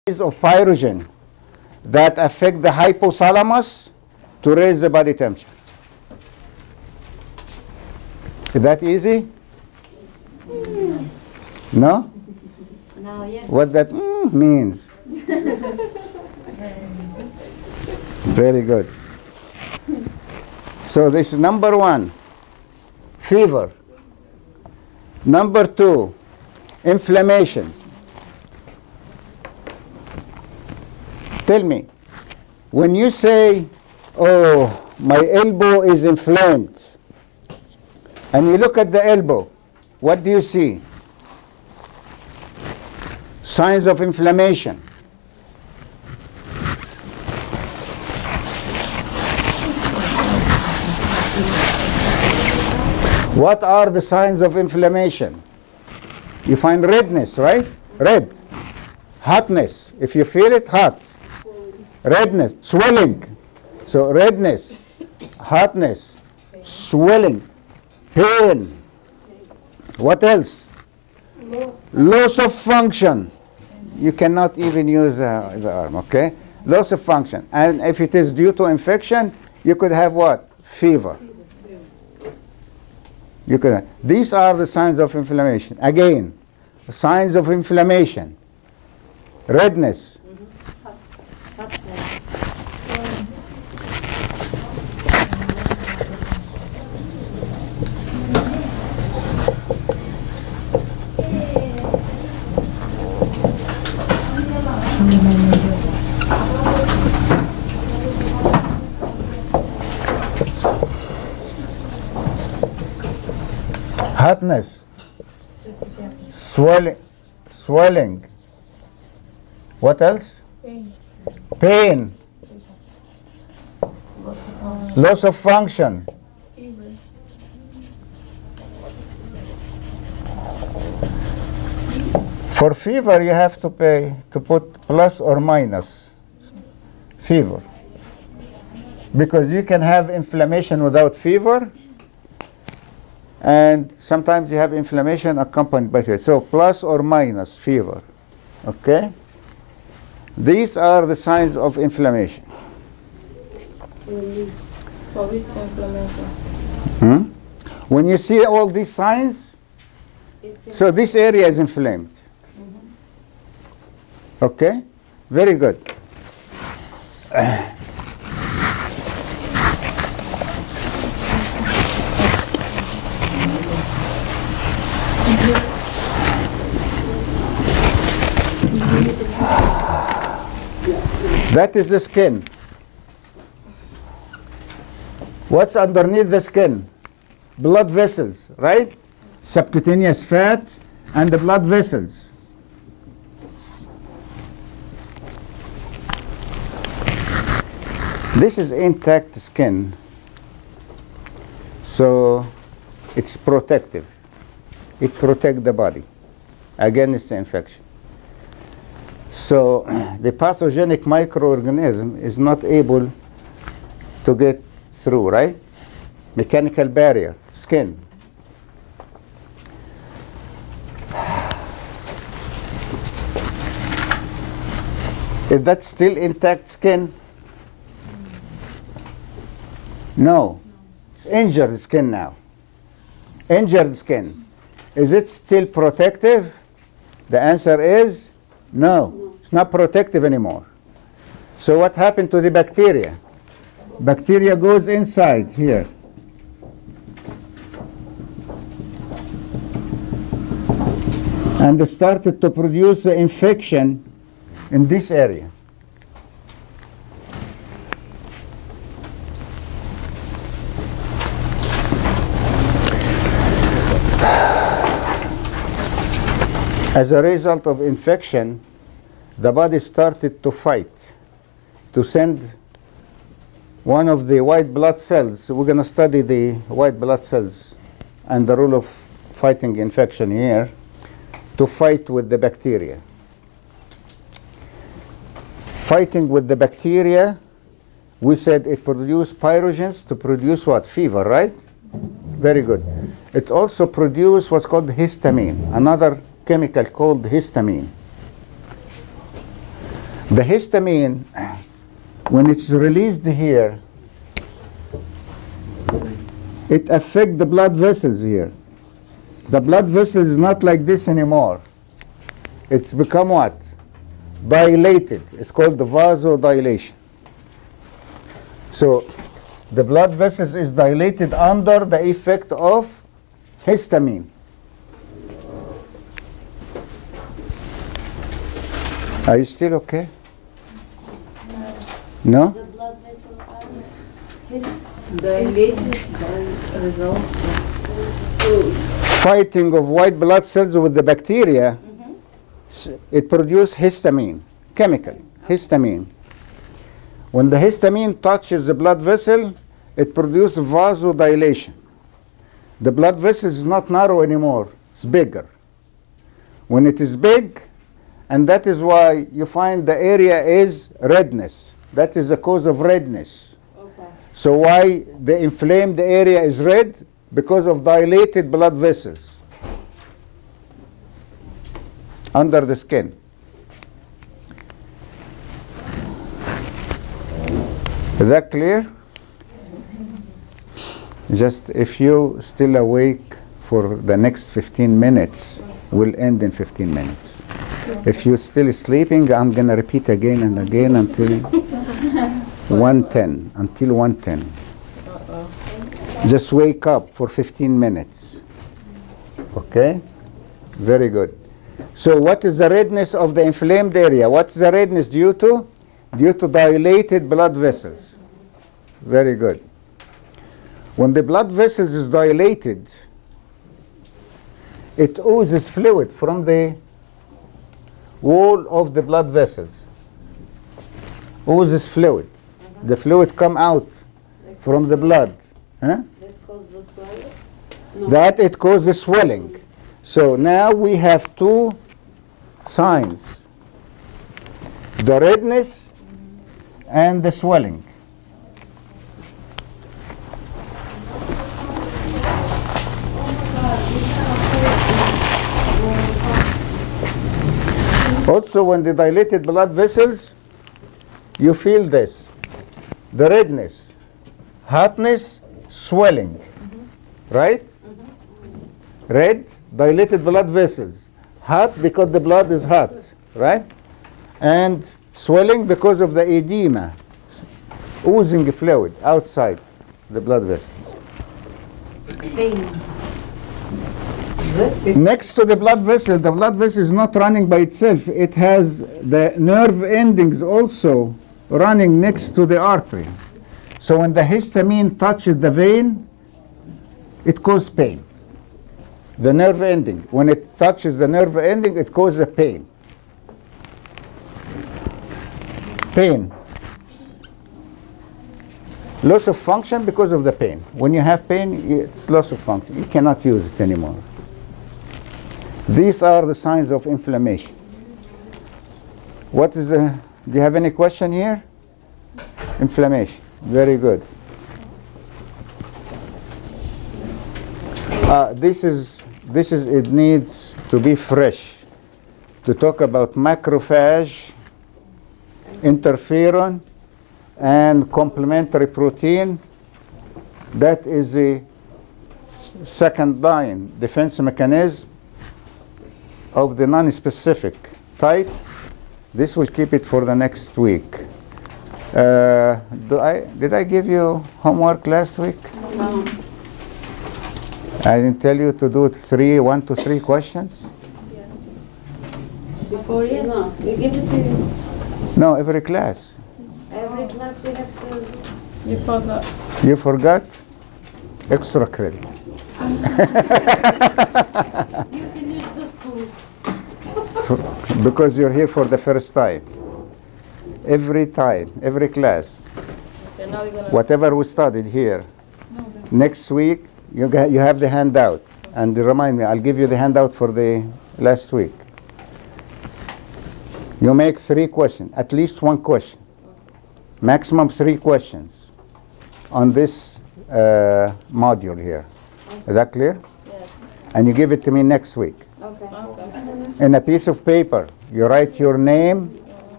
of pyrogen that affect the hypothalamus to raise the body temperature. Is that easy? No? No, yes. What that means? Very good. So this is number one, fever. Number two, inflammations. Tell me, when you say, oh, my elbow is inflamed, and you look at the elbow, what do you see? Signs of inflammation. What are the signs of inflammation? You find redness, right? Red. Hotness. If you feel it, hot. Redness. Swelling. So redness, hotness, swelling, pain. What else? Loss of function. You cannot even use the arm, okay? Loss of function. And if it is due to infection, you could have what? Fever. You could. These are the signs of inflammation. Again, signs of inflammation. Redness. Hotness, swelling. What else? Pain. Loss of function. For fever, you have to put plus or minus fever, because you can have inflammation without fever. And sometimes you have inflammation accompanied by fever. So plus or minus fever. Okay? These are the signs of inflammation. For which inflammation? When you see all these signs, so this area is inflamed. Okay? Very good. That is the skin. What's underneath the skin? Blood vessels, right? Subcutaneous fat and the blood vessels. This is intact skin, so it's protective. It protects the body against the infection. So the pathogenic microorganism is not able to get through, right? Mechanical barrier, skin. Is that still intact skin? No. It's injured skin now. Injured skin. Is it still protective? The answer is no. It's not protective anymore. So what happened to the bacteria? Bacteria goes inside here. And they started to produce the infection in this area. As a result of infection, the body started to fight, to send one of the white blood cells. We're going to study the white blood cells and the role of fighting infection here, to fight with the bacteria. Fighting with the bacteria, we said it produced pyrogens to produce what? Fever, right? Very good. It also produced what's called histamine, another chemical called histamine. The histamine, when it's released here, it affects the blood vessels here. The blood vessel is not like this anymore. It's become what? Dilated. It's called the vasodilation. So the blood vessels is dilated under the effect of histamine. Are you still okay? No? The blood vessels are Dilated by result of Fighting of white blood cells with the bacteria, it produces histamine, chemical, histamine. When the histamine touches the blood vessel, it produces vasodilation. The blood vessel is not narrow anymore, it's bigger. When it is big, and that is why you find the area is redness. That is the cause of redness. okay. So why the inflamed area is red? Because of dilated blood vessels under the skin. Is that clear? Just if you still awake for the next 15 minutes, we'll end in 15 minutes. If you're still sleeping, I'm going to repeat again and again until 1:10. Until 1:10. Just wake up for 15 minutes. Okay? Very good. So what is the redness of the inflamed area? What's the redness due to? Due to dilated blood vessels. Very good. When the blood vessels is dilated, it oozes fluid from the wall of the blood vessels. Oozes fluid. The fluid come out from the blood. Huh? That causes the swelling? That it causes swelling. So now we have two signs. The redness and the swelling. Also, when the dilated blood vessels, you feel this. The redness, hotness, swelling. Right? Red, dilated blood vessels. Hot because the blood is hot. Right? And swelling because of the edema, oozing fluid outside the blood vessels. Pain. Next to the blood vessel is not running by itself. It has the nerve endings also running next to the artery. So when the histamine touches the vein, it causes pain. The nerve ending. When it touches the nerve ending, it causes a pain. Pain. Loss of function because of the pain. When you have pain, it's loss of function. You cannot use it anymore. These are the signs of inflammation. What is the, do you have any question here? Inflammation. Very good. It needs to be fresh. To talk about macrophage, interferon, and complementary protein, that is the second line defense mechanism of the non-specific type. This will keep it for the next week. Did I give you homework last week? No. I didn't tell you to do 1 to 3 questions? Yes. Before, yes. No, we give it to you. No, every class. Every class we have to. You forgot. You forgot? Extra credit. You can use the school. Because you're here for the first time. Every time, every class. Okay, now we're gonna. Whatever we studied here. Next week, you have the handout. And remind me, I'll give you the handout for the last week. You make 3 questions, at least 1 question. Maximum 3 questions on this module here. Is that clear? Yes. And you give it to me next week. Okay. Okay. In a piece of paper, you write your name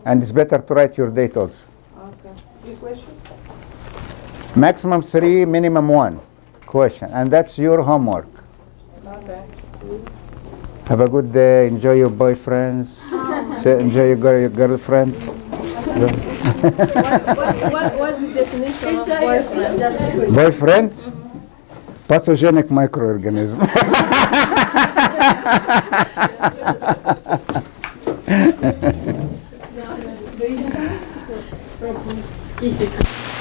And it's better to write your date also. Okay. Three questions? Maximum 3, minimum 1 question. And that's your homework. Okay. Have a good day. Enjoy your boyfriends. Enjoy your girlfriends. What's the definition of boyfriend? Boyfriend? Pathogenic microorganism. Easy.